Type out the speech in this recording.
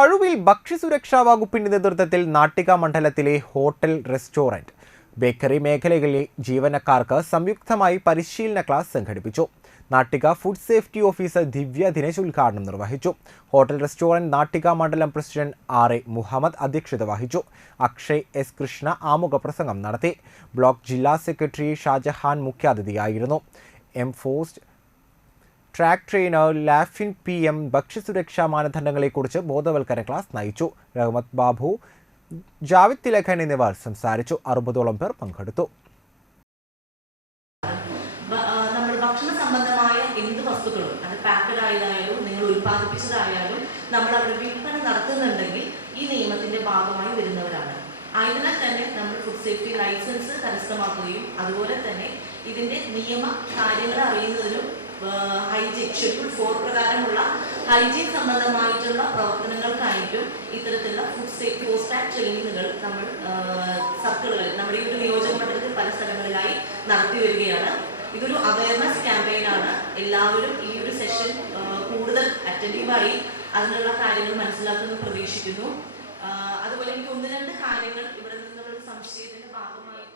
പഴുവിൽ ഭക്ഷ്യസുരക്ഷാ വകുപ്പിന്റെ നേതൃത്വത്തിൽ നാട്ടിക മണ്ഡലത്തിലെ ഹോട്ടൽ റെസ്റ്റോറന്റ്. ബേക്കറി മേഖലകളിലെ ജീവനക്കാർക്ക് സംയുക്തമായി പരിശീലന ക്ലാസ് സംഘടിപ്പിച്ചു. Nattika food safety officer Divya Dinesh ഉദ്ഘാടനം നിർവഹിച്ചു. ഹോട്ടൽ റെസ്റ്റോറന്റ് നാട്ടിക മണ്ഡലം പ്രസിഡന്റ് ആർ എ മുഹമ്മദ് അധ്യക്ഷത വഹിച്ചു. അക്ഷയ് എസ് കൃഷ്ണ ആമുഖ പ്രസംഗം നടത്തി. ബ്ലോക്ക് ജില്ലാ secretary Shajahan മുഖ്യാതിഥിയായിരുന്നു. M FoSTaC trainer Lafin P M ഭക്ഷ്യസുരക്ഷാ മാനദണ്ഡങ്ങളെക്കുറിച്ച് ബോധവൽക്കരണ ക്ലാസ് നയിച്ചു. റഹ്മത്ത് ബാബു ജാവിദ് തിലഖൻ എന്നിവർ സംസാരിച്ചു. അറുപതോളം പേർ പങ്കെടുത്തു. നമ്മൾ നമ്മൾ അവിടെ വിൽപ്പന നടത്തുന്നുണ്ടെങ്കിൽ ഈ നിയമത്തിന്റെ ഭാഗമായി വരുന്നവരാണ്. ആയതിനാൽ തന്നെ നമ്മൾ ഫുഡ് സേഫ്റ്റി ലൈസൻസ് കരസ്ഥമാക്കുകയും അതുപോലെ തന്നെ ഇതിന്റെ നിയമ കാര്യങ്ങൾ അറിയുന്നതിനും ഹൈജീൻ ഷെഡ്യൂൾ ഫോർ പ്രകാരമുള്ള ഹൈജീൻ സംബന്ധമായിട്ടുള്ള പ്രവർത്തനങ്ങൾക്കായിട്ടും ഇത്തരത്തിലുള്ള ഫുഡ് സേഫ്റ്റി പോസ്റ്റ് ആൻഡ് ട്രെയിനിങ്ങുകൾ നമ്മൾ സർക്കിളുകളിൽ നമ്മുടെ ഈ ഒരു നിയോജക മണ്ഡലത്തിൽ പല സ്ഥലങ്ങളിലായി നടത്തി വരികയാണ്. ഇതൊരു അവയർനെസ് ക്യാമ്പയിനാണ് എല്ലാവരും ഈ ഒരു സെഷൻ കൂടുതൽ അറ്റന്റീവായി അതിനുള്ള കാര്യങ്ങൾ മനസ്സിലാക്കുമെന്ന് പ്രതീക്ഷിക്കുന്നു. അതുപോലെ എനിക്ക് ഒന്ന് രണ്ട് കാര്യങ്ങൾ ഇവിടെ നിന്നുള്ള സംശയത്തിന്റെ ഭാഗമായിട്ട്